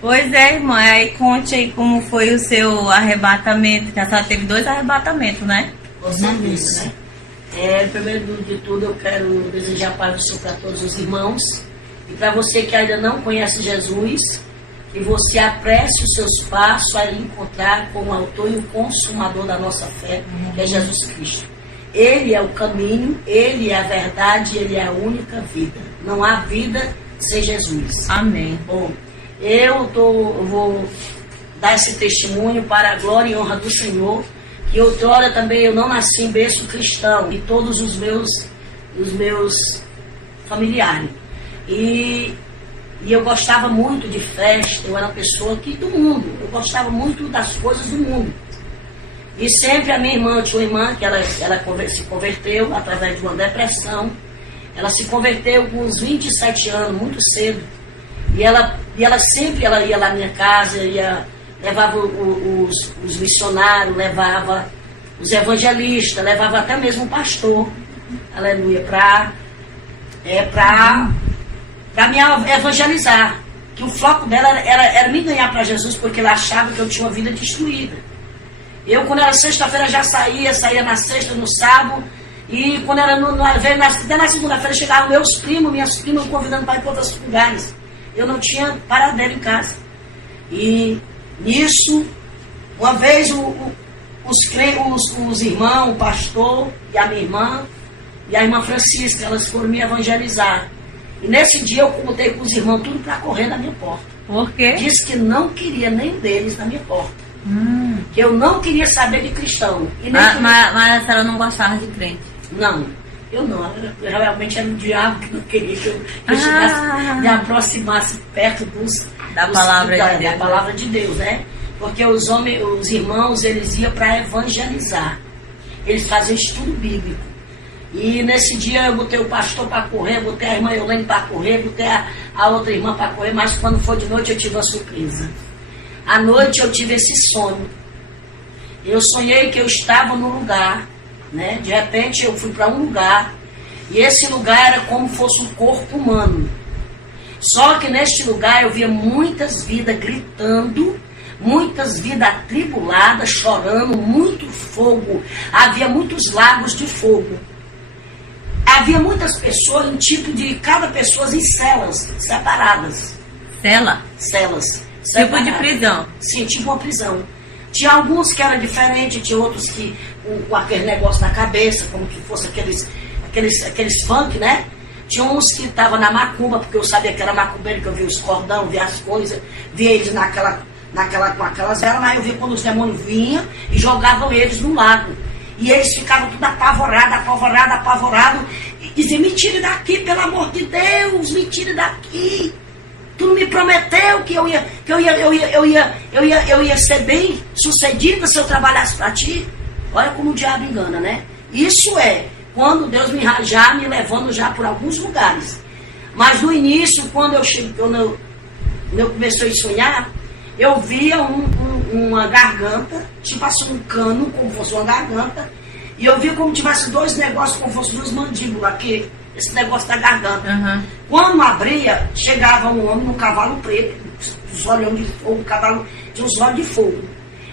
Pois é, irmã, aí conte aí como foi o seu arrebatamento, que a senhora teve 2 arrebatamentos, né? Com certeza, né? Primeiro de tudo, eu quero desejar paz do Senhor para todos os irmãos. E para você que ainda não conhece Jesus, que você apresse os seus passos a encontrar com o autor e o consumador da nossa fé, que é Jesus Cristo. Ele é o caminho, Ele é a verdade, Ele é a única vida. Não há vida sem Jesus. Amém. Bom, eu vou dar esse testemunho para a glória e honra do Senhor, que outrora também eu não nasci em berço cristão, e todos os meus familiares. E eu gostava muito de festa, eu era uma pessoa do mundo, eu gostava muito das coisas do mundo. E sempre a minha irmã, eu tinha uma irmã que ela se converteu através de uma depressão. Ela se converteu com uns 27 anos, muito cedo. E ela sempre ia lá na minha casa, levava os missionários, levava os evangelistas, levava até mesmo o pastor, aleluia, para me evangelizar. Que o foco dela era me ganhar para Jesus, porque ela achava que eu tinha uma vida destruída. Eu, quando era sexta-feira, já saía na sexta, no sábado, e quando era até na segunda-feira, chegavam meus primos, minhas primas, me convidando para ir para outros lugares. Eu não tinha paradeiro em casa. E nisso, uma vez os irmãos, o pastor e a minha irmã, e a irmã Francisca, elas foram me evangelizar. E nesse dia eu contei com os irmãos tudo para correr na minha porta. Por quê? Disse que não queria nenhum deles na minha porta. Que eu não queria saber de cristão. E nem Mas a senhora não gostava de crente? Não, eu não. Eu realmente era o diabo que não queria que eu chegasse, me aproximasse perto da palavra de Deus, né? Porque os irmãos, eles iam para evangelizar. Eles faziam estudo bíblico. E nesse dia eu botei o pastor para correr, botei a irmã Eulene para correr, botei a outra irmã para correr, mas quando foi de noite eu tive uma surpresa. À noite eu tive esse sonho. Eu sonhei que eu estava num lugar, né? De repente eu fui para um lugar, e esse lugar era como se fosse um corpo humano. Só que neste lugar eu via muitas vidas gritando, muitas vidas atribuladas, chorando, muito fogo. Havia muitos lagos de fogo. Havia muitas pessoas em tipo de cada pessoa em celas separadas. Cela? Celas. Tipo de prisão. Sim, tipo uma prisão. Tinha alguns que eram diferentes, tinha outros que com aquele negócio na cabeça, como que fosse aqueles funk, né? Tinha uns que estavam na macumba, porque eu sabia que era macumbeiro, que eu via os cordão, via as coisas, via eles com aquelas velas, mas eu via quando os demônios vinham e jogavam eles no lago. E eles ficavam tudo apavorado, e diziam, me tire daqui, pelo amor de Deus, me tire daqui. Tu não me prometeu que eu ia ser bem sucedida se eu trabalhasse para ti? Olha como o diabo engana, né? Isso é quando Deus me levando já por alguns lugares. Mas no início, quando eu comecei a sonhar, eu via uma garganta, tipo assim um cano, como fosse uma garganta, e eu via como tivesse 2 negócios, como fosse 2 mandíbulas aqui, esse negócio da garganta. Uhum. Quando abria, chegava um homem num cavalo preto, os olhos de fogo, o cavalo tinha os olhos de fogo.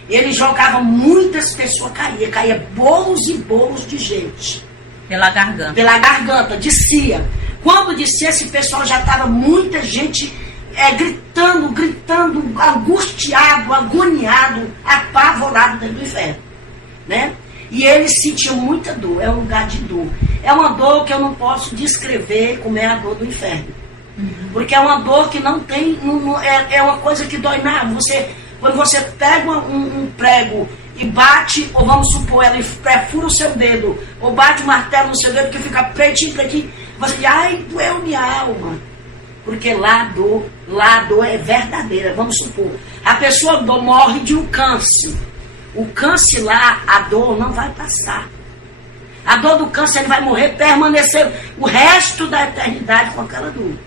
Ele jogava, muitas pessoas caía bolos e bolos de gente. Pela garganta. Pela garganta, descia. Quando descia, esse pessoal já estava muita gente gritando, angustiado, agoniado, apavorado dentro do inferno, né? E eles sentiam muita dor, é um lugar de dor. É uma dor que eu não posso descrever como é a dor do inferno. Porque é uma dor que não tem, é uma coisa que dói nada. Quando você pega um prego e bate, ou vamos supor, ela perfura o seu dedo, ou bate um martelo no seu dedo que fica pretinho, você diz, ai, doeu minha alma. Porque lá a dor é verdadeira. Vamos supor, a pessoa morre de um câncer. O câncer lá, a dor não vai passar. A dor do câncer, ele vai morrer, permanecer o resto da eternidade com aquela dor.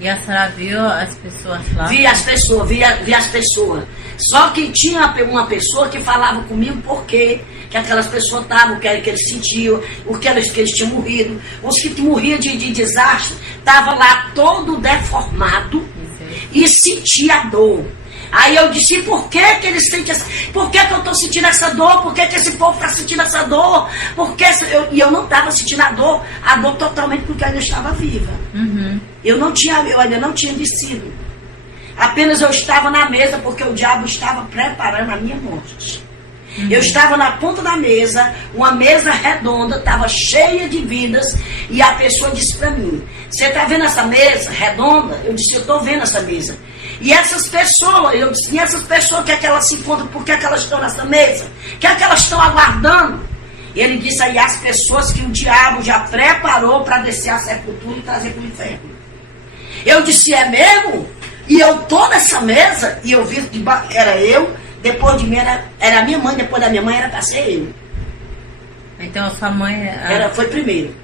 E a senhora viu as pessoas lá? Vi as pessoas. Só que tinha uma pessoa que falava comigo por quê que aquelas pessoas estavam, o que eles sentiam, que eles tinham morrido. Os que morriam de desastre estavam lá todo deformado. E e senti a dor. Aí eu disse, e por que que eles sentem essa... Por que que eu estou sentindo essa dor? Por que que esse povo está sentindo essa dor? E eu não estava sentindo a dor totalmente porque eu ainda estava viva. Eu ainda não tinha descido. Apenas eu estava na mesa porque o diabo estava preparando a minha morte. Eu estava na ponta da mesa, uma mesa redonda, estava cheia de vidas, e a pessoa disse para mim, você está vendo essa mesa redonda? Eu disse, eu estou vendo essa mesa. E essas pessoas, eu disse, e essas pessoas, que é que elas se encontram, por que é que elas estão nessa mesa? O que é que elas estão aguardando? Ele disse aí, as pessoas que o diabo já preparou para descer à sepultura e trazer para o inferno. Eu disse, é mesmo? E eu estou nessa mesa, e eu vi que era eu, depois de mim era a minha mãe, depois da minha mãe era para ser eu. Então a sua mãe... Foi primeiro.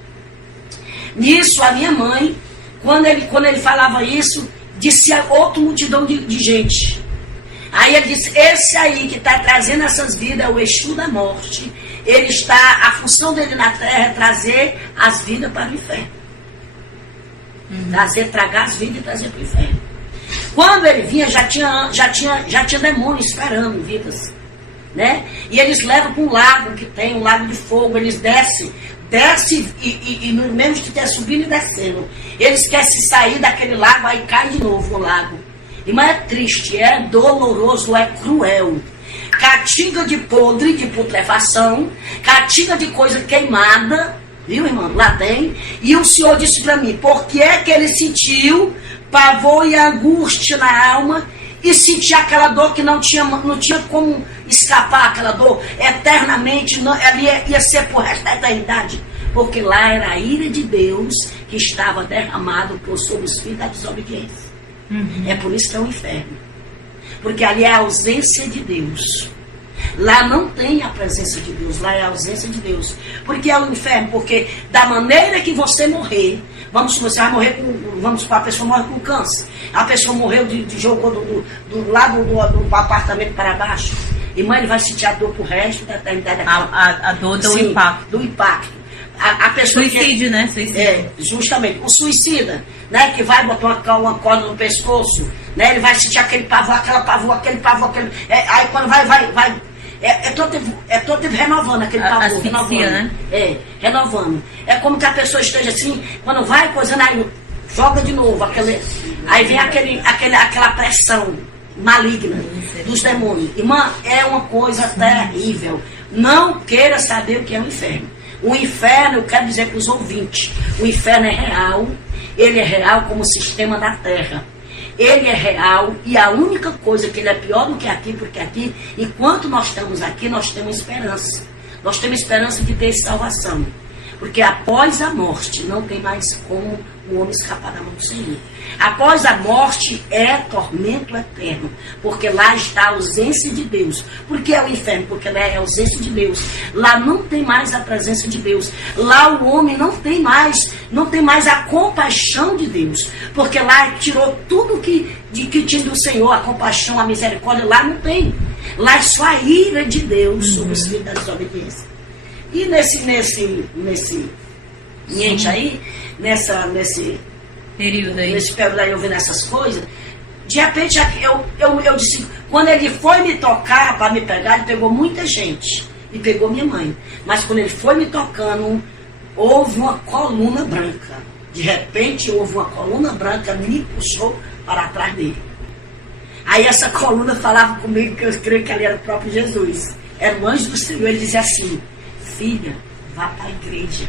Nisso, a minha mãe, quando ele falava isso, disse a outra multidão de gente. Aí ele disse, esse aí que está trazendo essas vidas é o Exu da morte. Ele está, a função dele na terra é trazer as vidas para o inferno. Tragar as vidas e trazer para o inferno. Quando ele vinha, já tinha demônios esperando vidas, né? E eles levam para um lago que tem, um lago de fogo, eles descem e no mesmo que estiver subindo e descendo. Eles querem se sair daquele lago, aí cai de novo no lago. E mas é triste, é doloroso, é cruel. Catinga de podre, de putrefação, catinga de coisa queimada, viu, irmão? Lá tem. E o Senhor disse para mim, por que é que ele sentiu pavor e angústia na alma e sentia aquela dor que não tinha como escapar aquela dor eternamente, ela ia ser por resto da eternidade, porque lá era a ira de Deus que estava derramado sobre os filhos da desobediência. É por isso que é o inferno, porque ali é a ausência de Deus. Lá não tem a presença de Deus, lá é a ausência de Deus. Porque é o inferno, porque da maneira que você morrer, você vai morrer a pessoa morre com câncer. A pessoa morreu jogou do lado do apartamento para baixo. Irmã, ele vai sentir a dor pro resto da eternidade. A dor do impacto. Do impacto. A pessoa suicídio, né? Suicídio. Justamente. O suicida, né? Que vai botar uma corda no pescoço, né? Ele vai sentir aquele pavor, aquele pavor. Aí quando vai. É todo tempo renovando aquele pavor. Asfixia, né? Renovando. É como que a pessoa esteja assim, quando vai coisando, aí joga de novo. Aí vem aquela pressão maligna dos demônios. Irmã, é uma coisa terrível. Não queira saber o que é o inferno. O inferno, eu quero dizer para os ouvintes, o inferno é real, ele é real como sistema da terra. Ele é real e a única coisa que ele é pior do que aqui, porque aqui, enquanto nós estamos aqui, nós temos esperança. Nós temos esperança de ter salvação. Porque após a morte, não tem mais como o homem escapar da mão do Senhor. Após a morte é tormento eterno, porque lá está a ausência de Deus. Por que é o inferno? Porque lá é a ausência de Deus. Lá não tem mais a presença de Deus. Lá o homem não tem mais a compaixão de Deus, porque lá tirou tudo que tinha do Senhor, a compaixão, a misericórdia. Lá não tem. Lá é só a ira de Deus sobre os filhos da desobediência. E nesse período aí eu vendo essas coisas, de repente eu disse, quando ele foi me tocar para me pegar, ele pegou muita gente e pegou minha mãe, mas quando ele foi me tocando, houve uma coluna branca. De repente houve uma coluna branca, me puxou para trás dele. Aí essa coluna falava comigo, que eu creio que ali era o próprio Jesus, era o anjo do Senhor. Ele dizia assim, filha, vá para a igreja.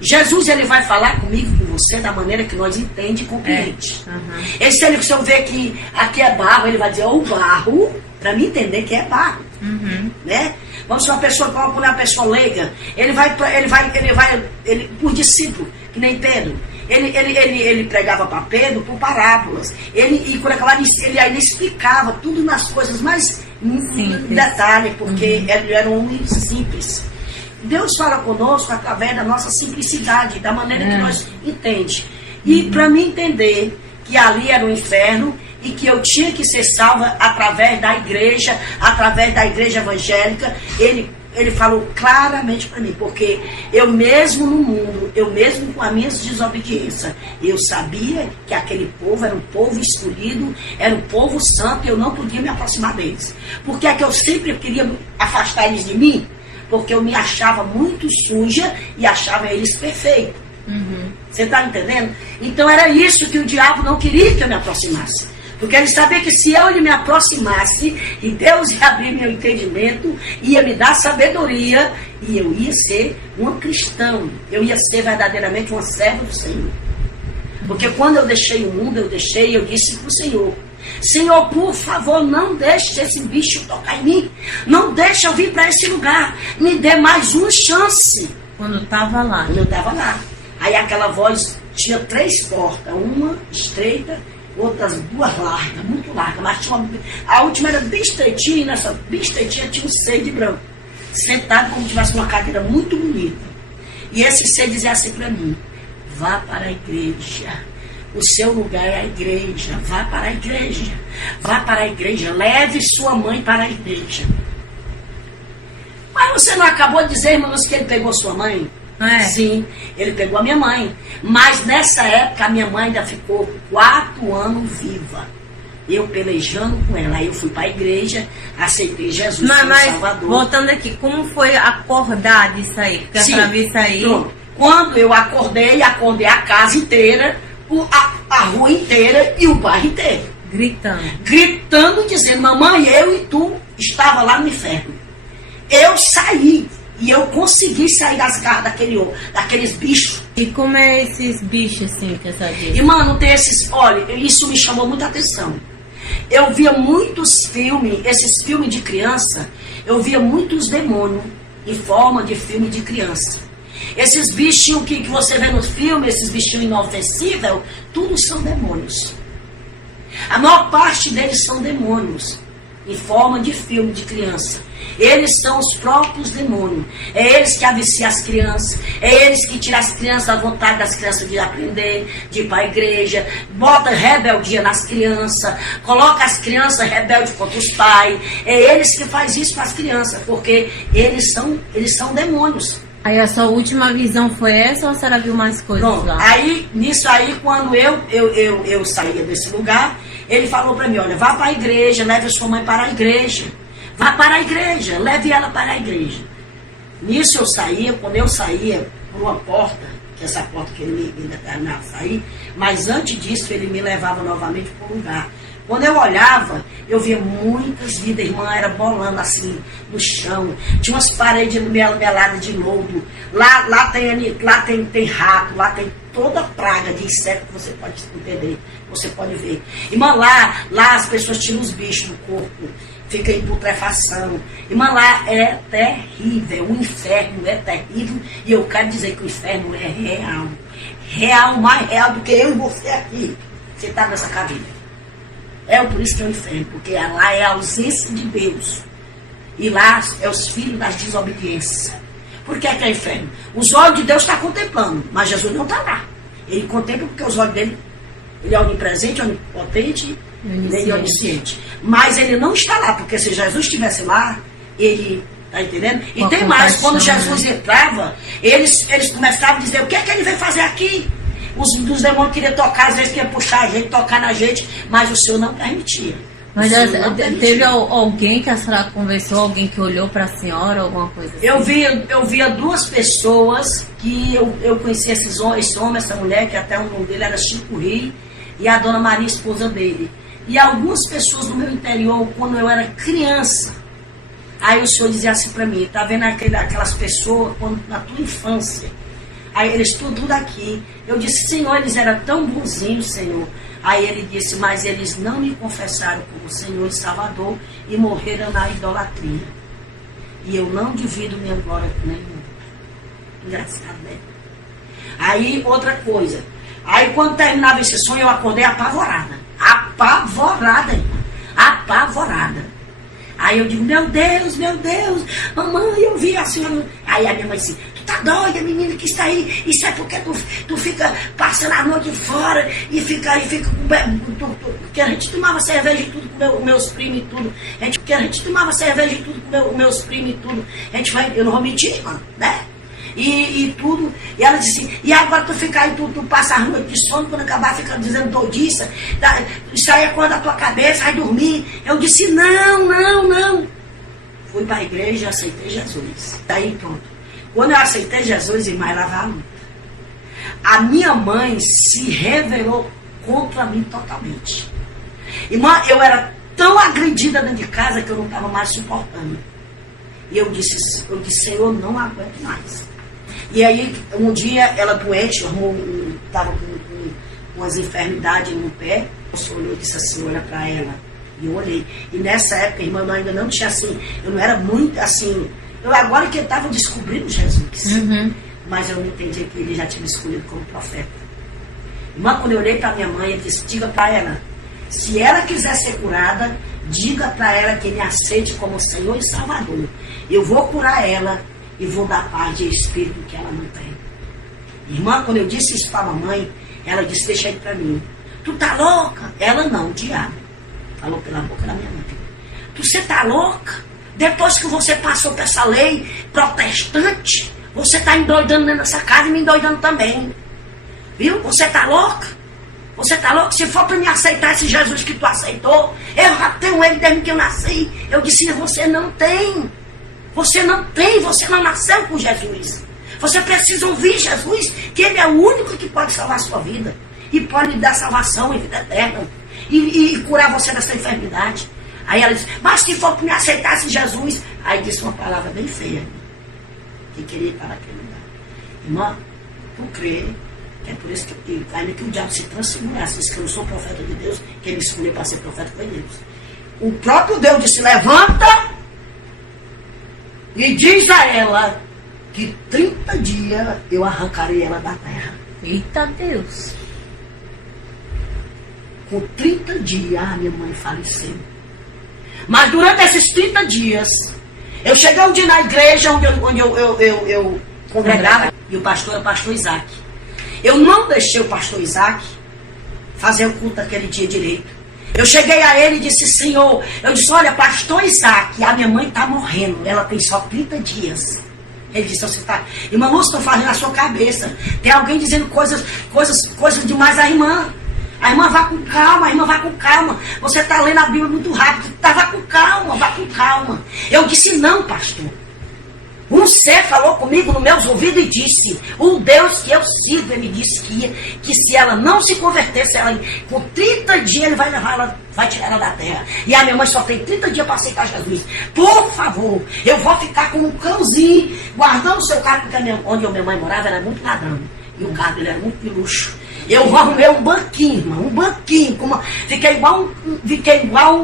Jesus, ele vai falar comigo, com você, da maneira que nós entende e compreende. Se eu ver que aqui é barro, ele vai dizer, o barro, para mim entender que é barro. Né? Vamos ser uma pessoa leiga, ele por discípulo, que nem Pedro. Ele pregava para Pedro por parábolas. E quando acabava, ele ainda explicava tudo nas coisas mais em detalhe, porque ele era um homem simples. Deus fala conosco através da nossa simplicidade, da maneira que nós entendemos. E para mim entender que ali era o inferno e que eu tinha que ser salva através da igreja evangélica, ele ele falou claramente para mim, porque eu mesmo no mundo, eu mesmo com as minhas desobediências, eu sabia que aquele povo era um povo escolhido, era um povo santo, e eu não podia me aproximar deles. Porque é que eu sempre queria afastar eles de mim, porque eu me achava muito suja e achava eles perfeitos. Você está entendendo? Então era isso que o diabo não queria que eu me aproximasse. Porque ele sabia que se eu me aproximasse, e Deus ia abrir meu entendimento, ia me dar sabedoria, e eu ia ser uma cristã. Eu ia ser verdadeiramente uma serva do Senhor. Porque quando eu deixei o mundo, eu disse para o Senhor: Senhor, por favor, não deixe esse bicho tocar em mim. Não deixe eu vir para esse lugar. Me dê mais uma chance. Quando estava lá. Quando eu estava lá. Aí aquela voz tinha 3 portas. Uma estreita, outras 2 largas, muito largas. Mas tinha a última era bem estreitinha, e nessa bem estreitinha tinha um ser de branco. Sentado como se tivesse uma cadeira muito bonita. E esse ser dizia assim para mim: vá para a igreja. O seu lugar é a igreja. Vá para a igreja. Vá para a igreja. Leve sua mãe para a igreja. Mas você não acabou de dizer, irmãos, que ele pegou sua mãe? Sim, ele pegou a minha mãe. Mas nessa época a minha mãe ainda ficou 4 anos viva. Eu pelejando com ela. Aí eu fui para a igreja, aceitei Jesus como Salvador. Voltando aqui, como foi acordar disso aí? Porque a senhora viu isso aí. Pronto. Quando eu acordei a casa inteira, a rua inteira e o bairro inteiro. Gritando, dizendo: mamãe, eu e tu estava lá no inferno. Eu saí. E eu consegui sair das garras daqueles bichos. E como é esses bichos assim que essa diz? E mano, tem esses... Olha, isso me chamou muita atenção. Eu via muitos filmes, esses filmes de criança, eu via muitos demônios em forma de filme de criança. Esses bichinhos que você vê nos filmes, esses bichinhos inofensíveis, tudo são demônios. A maior parte deles são demônios, em forma de filme de criança. Eles são os próprios demônios. É eles que aviciam as crianças. É eles que tiram as crianças da vontade das crianças de aprender, de ir para a igreja. Bota rebeldia nas crianças. Coloca as crianças rebeldes contra os pais. É eles que fazem isso com as crianças. Porque eles são demônios. Aí a sua última visão foi essa ou a senhora viu mais coisas lá? Aí, nisso aí, quando eu saía desse lugar, ele falou para mim: olha, vá para a igreja, leve a sua mãe para a igreja. Vá para a igreja, leve ela para a igreja. Nisso eu saía, quando eu saía por uma porta, que essa porta que ele me determinava a sair, mas antes disso ele me levava novamente para um lugar. Quando eu olhava, eu via muitas vidas, irmã, era bolando assim no chão. Tinha umas paredes meladas de lodo. Lá tem rato, lá tem toda praga de inseto que você pode entender, você pode ver. Irmã, lá as pessoas tiram os bichos do corpo, fica em putrefação. Irmã, lá é terrível, o inferno é terrível, e eu quero dizer que o inferno é real. Real, mais real do que eu e você aqui, sentado nessa cadeira. É por isso que é o inferno, porque lá é a ausência de Deus. E lá é os filhos das desobediências. Por que é o inferno? Os olhos de Deus estão contemplando, mas Jesus não está lá. Ele contempla porque os olhos dele, ele é onipresente, onipotente e onisciente. Mas ele não está lá, porque se Jesus estivesse lá, ele... Está entendendo? E tem mais, quando Jesus entrava, eles começavam a dizer: o que é que ele veio fazer aqui? Os demônios queriam tocar, às vezes queriam puxar a gente, tocar na gente, mas o Senhor não permitia. Mas teve alguém que a senhora conversou, alguém que olhou para a senhora, alguma coisa assim? Eu via 2 pessoas que eu conhecia esse homem, essa mulher, que até o nome dele era Chico Rio, e a dona Maria, esposa dele. E algumas pessoas do meu interior, quando eu era criança, aí o Senhor dizia assim para mim: tá vendo aquelas pessoas na tua infância? Aí eles tudo aqui. Eu disse: Senhor, eles eram tão bonzinhos, Senhor. Aí ele disse: mas eles não me confessaram como Senhor e Salvador e morreram na idolatria. E eu não divido minha glória com nenhum. Engraçado, né? Aí, outra coisa. Aí, quando terminava esse sonho, eu acordei apavorada. Apavorada, irmã. Apavorada. Aí eu digo: meu Deus, mamãe, eu vi a senhora. Aí a minha mãe disse: tu Tu tá doida, menina, que isso aí? Isso é porque tu fica passando a noite fora e fica porque a gente tomava cerveja e tudo com meus primos e tudo. Porque a gente tomava cerveja e tudo com meus primos e tudo. Eu não vou mentir, mano, né? E tudo. E ela disse, e agora tu fica aí, tu passa a noite de sono, quando acabar fica dizendo doidiça, isso aí é quando a tua cabeça vai dormir. Eu disse, não. Fui para a igreja e aceitei Jesus. Daí pronto. Quando eu aceitei Jesus, irmã, ela vai à luta. A minha mãe se revelou contra mim totalmente. Irmã, eu era tão agredida dentro de casa que eu não estava mais suportando. E eu disse, Senhor, não aguento mais. E aí, um dia, ela doente, estava com umas enfermidades no pé. O Senhor olhou e disse assim, olha para ela. E eu olhei. E nessa época, irmã, eu ainda não tinha assim, eu não era muito assim. Agora que eu estava descobrindo Jesus. Uhum. Mas eu não entendi que ele já tinha me escolhido como profeta. Irmã, quando eu olhei para minha mãe, eu disse, diga para ela, se ela quiser ser curada, diga para ela que me aceite como Senhor e Salvador. Eu vou curar ela e vou dar paz de espírito que ela não tem. Irmã, quando eu disse isso para a mamãe, ela disse, deixa aí para mim. Tu tá louca? Ela não, o diabo. Falou pela boca da minha mãe. Você tá louca? Depois que você passou por essa lei protestante, você tá endoidando dentro dessa casa e me endoidando também. Viu? Você tá louca? Você tá louco? Se for para me aceitar esse Jesus que tu aceitou, eu já tenho ele desde que eu nasci. Eu disse, você não tem. Você não tem, você não nasceu com Jesus. Você precisa ouvir Jesus, que ele é o único que pode salvar a sua vida. E pode lhe dar salvação e vida eterna. E curar você dessa enfermidade. Aí ela disse, mas se for para me aceitar esse Jesus. Aí disse uma palavra bem feia. Que queria ir para aquele lugar. Irmã, tu crê. É por isso que ainda que o diabo se transfigurasse, disse que eu não sou profeta de Deus, quem me escolheu para ser profeta foi Deus. O próprio Deus disse, levanta e diz a ela que 30 dias eu arrancarei ela da terra. Eita Deus! Com 30 dias a minha mãe faleceu. Mas durante esses 30 dias, eu cheguei um dia na igreja onde eu congregava, e o pastor era o pastor Isaac. Eu não deixei o pastor Isaac fazer o culto aquele dia direito. Eu cheguei a ele e disse, Senhor, eu disse, olha, pastor Isaac, a minha mãe está morrendo, ela tem só 30 dias. Ele disse, você está... Irmã Lúcia, estão fazendo na sua cabeça. Tem alguém dizendo coisas demais à irmã. A irmã vá com calma, a irmã vá com calma. Você está lendo a Bíblia muito rápido. Tá, vá com calma, vá com calma. Eu disse, não, pastor. Um ser falou comigo nos meus ouvidos e disse, o Deus que eu sigo, ele disse que se ela não se convertesse, ela, com 30 dias ele vai levar ela, vai tirar ela da terra. E a minha mãe só tem 30 dias para aceitar Jesus. Por favor, eu vou ficar como um cãozinho, guardando o seu carro, porque onde a minha mãe morava era muito ladrão. E o carro dele era muito de luxo. Eu arrumei um banquinho, irmão, um banquinho. Fiquei igual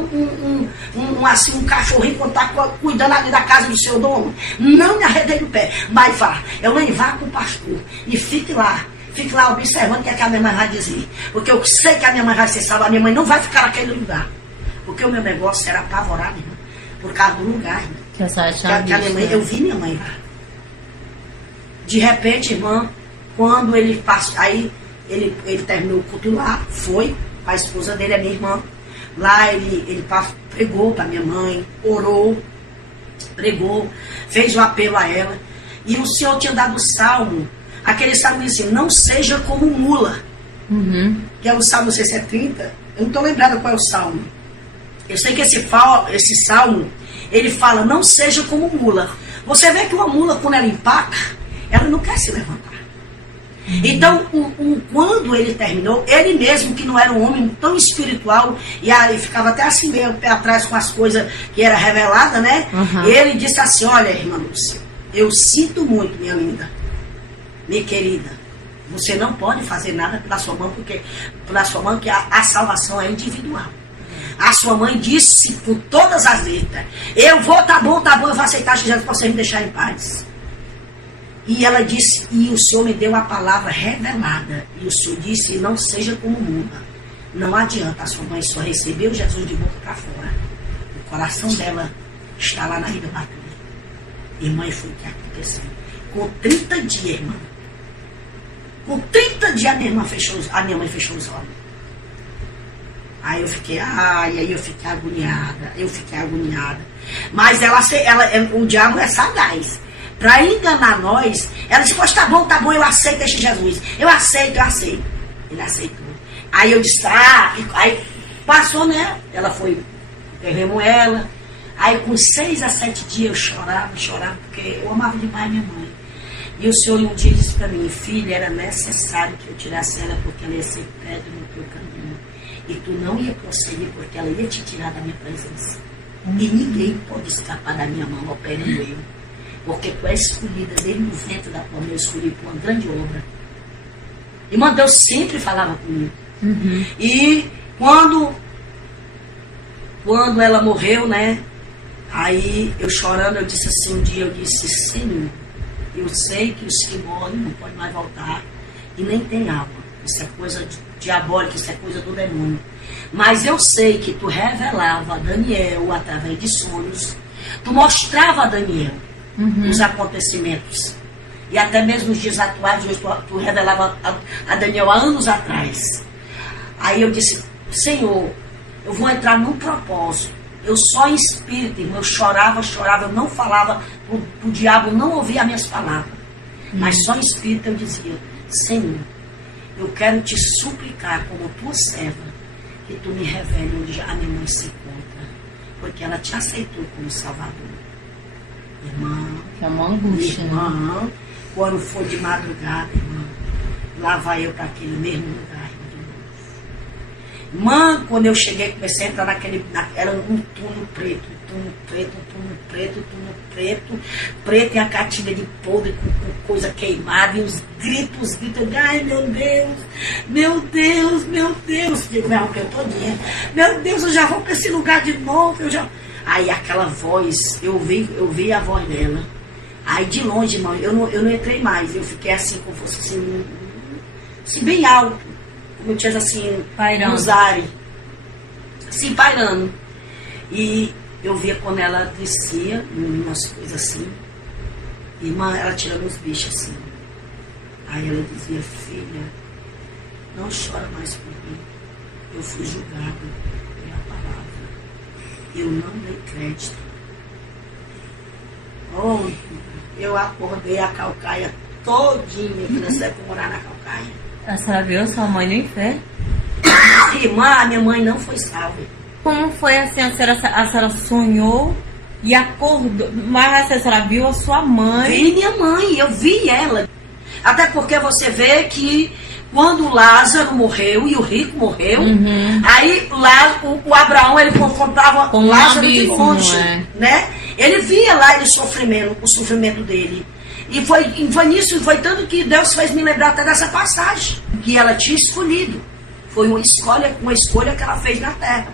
um cachorrinho quando está cuidando ali da casa do seu dono. Não me arredei do pé, mas vá. Eu nem vá com o pastor. E fique lá observando o que a minha mãe vai dizer. Porque eu sei que a minha mãe vai ser salva. A minha mãe não vai ficar naquele lugar. Porque o meu negócio era apavorado, irmão, por causa do lugar, irmão. Que a minha mãe, eu vi minha mãe lá. De repente, irmã, quando ele passou, aí ele terminou o culto lá, foi, a esposa dele é minha irmã. Lá ele pregou para minha mãe, orou, pregou, fez o apelo a ela. E o Senhor tinha dado o salmo, aquele salmo diz assim, não seja como mula. Uhum. Que é o salmo 630. Eu não estou lembrada qual é o salmo. Eu sei que esse salmo, ele fala, não seja como mula. Você vê que uma mula, quando ela empaca, ela não quer se levantar. Então, quando ele terminou, ele mesmo, que não era um homem tão espiritual, e aí ficava até assim meio pé atrás com as coisas que era revelada, né? Uhum. Ele disse assim, olha, irmã Lúcia, eu sinto muito, minha linda, minha querida, você não pode fazer nada pela sua mãe, porque a salvação é individual. A sua mãe disse com todas as letras, eu vou, tá bom, eu vou aceitar Jesus para você me deixar em paz. E ela disse, e o Senhor me deu a palavra revelada. E o Senhor disse, não seja como muda. Não adianta, a sua mãe só recebeu Jesus de boca para fora. O coração dela está lá na Ilha Batuba. Irmã, foi o que aconteceu. Com 30 dias, irmã. Com 30 dias a minha mãe fechou os olhos. Aí eu fiquei agoniada. Mas o diabo é sagaz. Para enganar nós, ela disse, pois tá bom, eu aceito este Jesus. Eu aceito. Ele aceitou. Aí eu disse, aí passou, né? Ela foi, pegamos ela. Aí com 6 a 7 dias eu chorava, porque eu amava demais minha mãe. E o Senhor um dia disse para mim, filha, era necessário que eu tirasse ela, porque ela ia ser pedra no teu caminho. E tu não ia prosseguir, porque ela ia te tirar da minha presença. E ninguém pode escapar da minha mão operando eu. Porque tu és escolhida desde o ventre da tua mãe, eu escolhi por uma grande obra. Irmã, Deus sempre falava comigo. Uhum. E quando ela morreu, né? Aí eu chorando, eu disse assim, um dia eu disse, Senhor, eu sei que os que morrem não podem mais voltar e nem tem água. Isso é coisa diabólica, isso é coisa do demônio. Mas eu sei que tu revelava a Daniel através de sonhos, tu mostrava a Daniel os acontecimentos. E até mesmo nos dias atuais, hoje tu revelava a Daniel há anos atrás. Aí eu disse, Senhor, eu vou entrar num propósito. Eu só em espírito, irmão, eu chorava, eu não falava, o diabo não ouvia as minhas palavras. Mas só em espírito eu dizia, Senhor, eu quero te suplicar como tua serva, que tu me revele onde a minha mãe se encontra. Porque ela te aceitou como Salvador. Irmã, É uma angústia, né? irmã, quando for de madrugada, irmã, lá vai eu para aquele mesmo lugar, irmã, de novo. Irmã, quando eu cheguei, comecei a entrar era um túnel preto, preto e a catinga de podre com coisa queimada e os gritos, ai meu Deus, digo, me arranquei todinha, meu Deus, eu já vou para esse lugar de novo, Aí aquela voz, eu vi a voz dela. Aí de longe, irmão, eu não entrei mais. Eu fiquei assim, como fosse assim bem alto. Como eu tinha assim, pairando. Nos ares. Assim, pairando. E eu via quando ela descia, umas coisas assim. Irmã, ela tirando os bichos assim. Aí ela dizia, filha, não chora mais por mim. Eu fui julgada pela palavra. Eu não dei crédito. Oh, eu acordei a calcaia todinha, que nós devemos morar na calcaia. A senhora viu sua mãe no inferno? Irmã, a minha mãe não foi salva. Como foi assim, a senhora sonhou e acordou, mas a senhora viu a sua mãe? Vi minha mãe, eu vi ela. Até porque você vê que quando Lázaro morreu e o rico morreu, aí lá o Abraão, ele contava com Lázaro de longe, né? Ele via lá o sofrimento dele. E foi nisso, e foi tanto que Deus fez me lembrar até dessa passagem, que ela tinha escolhido. Foi uma escolha que ela fez na terra.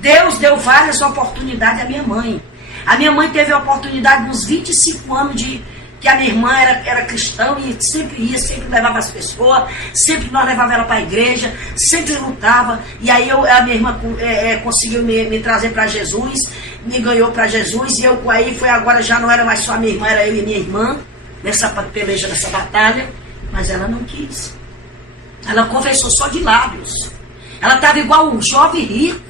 Deus deu várias oportunidades à minha mãe. A minha mãe teve a oportunidade nos 25 anos que a minha irmã era cristã e sempre levava as pessoas, sempre nós levava ela para a igreja, sempre lutava. E aí a minha irmã conseguiu me trazer para Jesus, me ganhou para Jesus, e agora já não era mais só a minha irmã, era eu e minha irmã, nessa peleja, nessa batalha, mas ela não quis. Ela confessou só de lábios. Ela estava igual um jovem rico.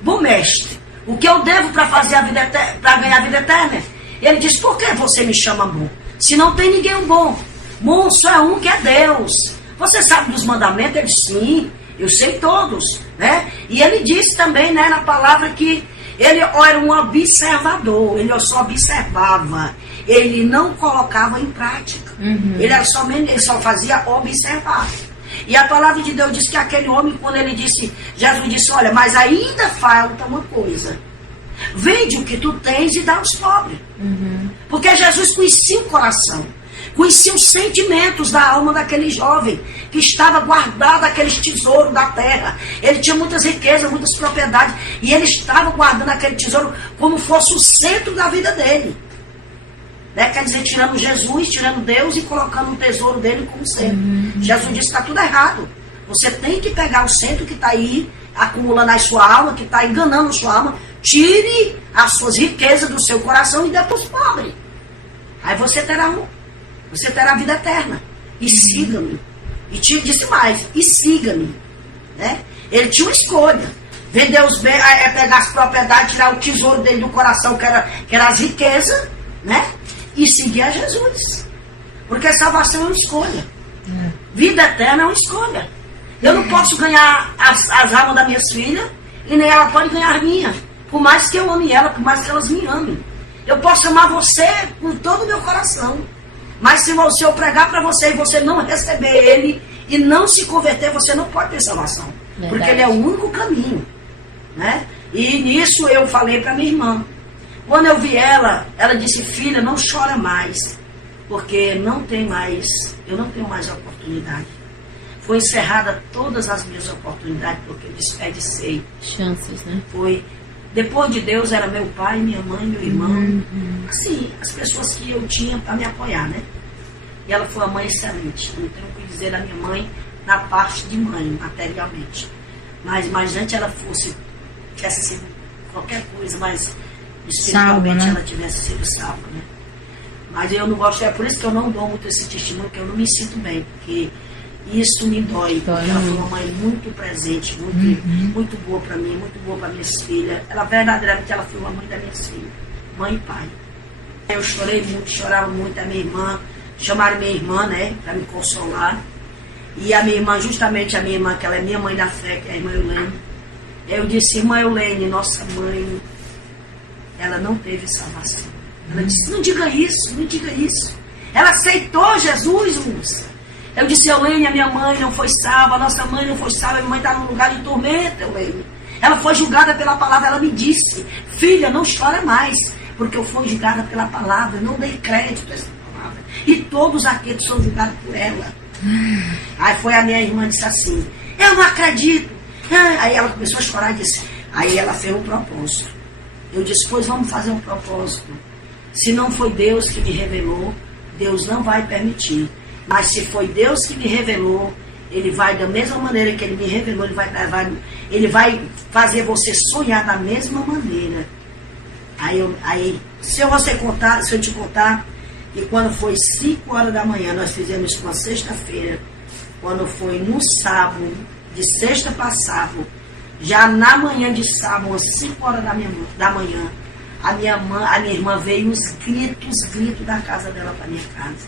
Bom mestre, o que eu devo para ganhar a vida eterna? Ele disse, por que você me chama bom? Se não tem ninguém bom. Bom só é um, que é Deus. Você sabe dos mandamentos? Ele disse, sim, eu sei todos, né? E ele disse também, né, na palavra, que ele era um observador. Ele só observava. Ele não colocava em prática. Ele só fazia observar. E a palavra de Deus diz que aquele homem, quando Jesus disse, olha, mas ainda falta uma coisa. Vende o que tu tens e dá aos pobres. Porque Jesus conhecia o coração, conhecia os sentimentos da alma daquele jovem que estava guardado aqueles tesouros da terra. Ele tinha muitas riquezas, muitas propriedades, e ele estava guardando aquele tesouro como fosse o centro da vida dele. Né? Quer dizer, tirando Jesus, tirando Deus e colocando o tesouro dele como centro. Jesus disse que está tudo errado. Você tem que pegar o centro que está aí, acumulando a sua alma, que está enganando a sua alma. Tire as suas riquezas do seu coração e dê para os pobres. Aí você terá Você terá vida eterna. E siga-me. E disse mais, e siga-me. Né? Ele tinha uma escolha. Vender os bens, pegar as propriedades, tirar o tesouro dele do coração, que era as riquezas, né? E seguir a Jesus. Porque salvação é uma escolha. Vida eterna é uma escolha. Eu não posso ganhar as almas das minhas filhas, e nem ela pode ganhar as minhas. Por mais que eu ame ela, por mais que elas me amem. Eu posso amar você com todo o meu coração. Mas se eu pregar para você e você não receber ele e não se converter, você não pode ter salvação. Verdade. Porque ele é o único caminho. Né? E nisso eu falei para minha irmã. Quando eu vi ela disse, filha, não chora mais. Porque eu não tenho mais oportunidade. Foi encerrada todas as minhas oportunidades, porque eu desperdicei. Chances, né? Foi. Depois de Deus era meu pai, minha mãe, meu irmão. Assim, as pessoas que eu tinha para me apoiar, né? E ela foi uma mãe excelente. Não tenho o que dizer da minha mãe na parte de mãe, materialmente. Mas antes ela tivesse sido qualquer coisa, mas espiritualmente salva, né? Ela tivesse sido salva, né? Mas eu não gosto, é por isso que eu não dou muito esse testemunho, que eu não me sinto bem, porque isso me dói, porque ela foi uma mãe muito presente, muito boa para mim, muito boa para minhas filhas. Ela verdadeiramente ela foi uma mãe das minhas filhas, mãe e pai. Eu chorei muito, chorava muito. A minha irmã, chamaram minha irmã, né, para me consolar. E a minha irmã, justamente a minha irmã, que ela é minha mãe da fé, que é a irmã Eulene. Eu disse, irmã Eulene, nossa mãe, ela não teve salvação. Ela disse, não diga isso, não diga isso. Ela aceitou Jesus, moça. Eu disse, Eulene, a minha mãe não foi salva, a nossa mãe não foi salva, a minha mãe está num lugar de tormento, Eulene. Ela foi julgada pela palavra, ela me disse, filha, não chora mais, porque eu fui julgada pela palavra, não dei crédito a essa palavra. E todos aqueles são julgados por ela. Aí foi a minha irmã, disse assim, eu não acredito. Aí ela começou a chorar e disse, aí ela fez um propósito. Eu disse, pois vamos fazer um propósito. Se não foi Deus que me revelou, Deus não vai permitir. Mas se foi Deus que me revelou, Ele vai, da mesma maneira que Ele me revelou, Ele vai fazer você sonhar da mesma maneira. Aí se eu te contar, que quando foi 5 horas da manhã, nós fizemos isso uma sexta-feira, quando foi no sábado, de sexta para sábado, já na manhã de sábado, às 5 horas da manhã, a minha irmã veio os gritos da casa dela para minha casa.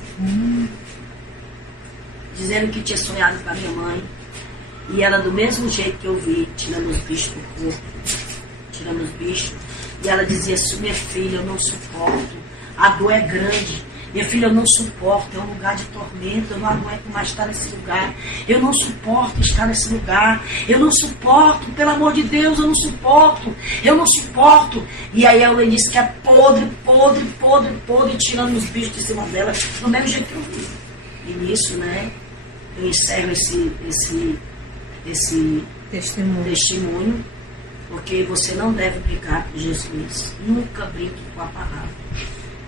Dizendo que tinha sonhado com a minha mãe. E ela, do mesmo jeito que eu vi, tirando os bichos do corpo, tirando os bichos. E ela dizia assim, minha filha, eu não suporto, a dor é grande. Minha filha, eu não suporto, é um lugar de tormento, eu não aguento mais estar nesse lugar. Eu não suporto estar nesse lugar. Eu não suporto, pelo amor de Deus, eu não suporto. Eu não suporto. E aí ela disse que é podre, tirando os bichos de cima dela, do mesmo jeito que eu vi. E nisso, né, eu encerro esse testemunho, porque você não deve brincar com Jesus. Nunca brinque com a palavra.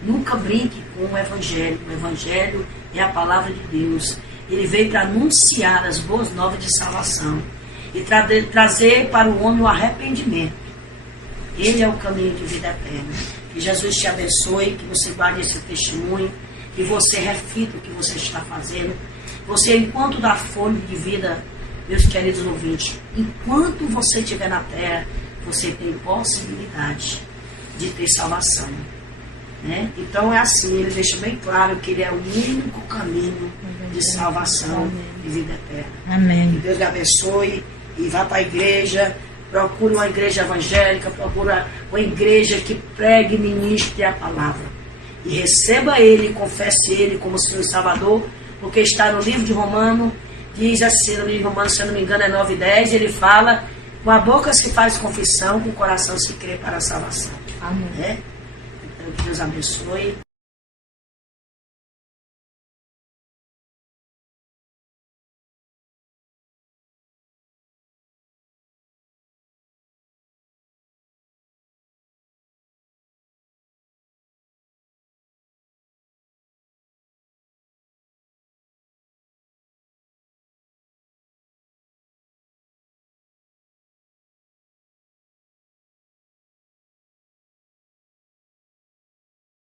Nunca brinque com o Evangelho. O Evangelho é a palavra de Deus. Ele veio para anunciar as boas novas de salvação e trazer para o homem o arrependimento. Ele é o caminho de vida eterna. Que Jesus te abençoe, que você guarde esse testemunho, que você reflita o que você está fazendo. Você, enquanto dá fôlego de vida, meus queridos ouvintes, enquanto você estiver na terra, você tem possibilidade de ter salvação. Né? Então é assim, ele deixa bem claro que ele é o único caminho de salvação e vida eterna. Amém. Que Deus lhe abençoe e vá para a igreja, procure uma igreja evangélica, procure uma igreja que pregue e ministre a palavra. E receba ele, confesse ele como Senhor e Salvador, porque está no livro de Romanos, diz assim, no livro de Romanos, se eu não me engano é 9:10, ele fala, com a boca se faz confissão, com o coração se crê para a salvação. Amém. Né? Então que Deus abençoe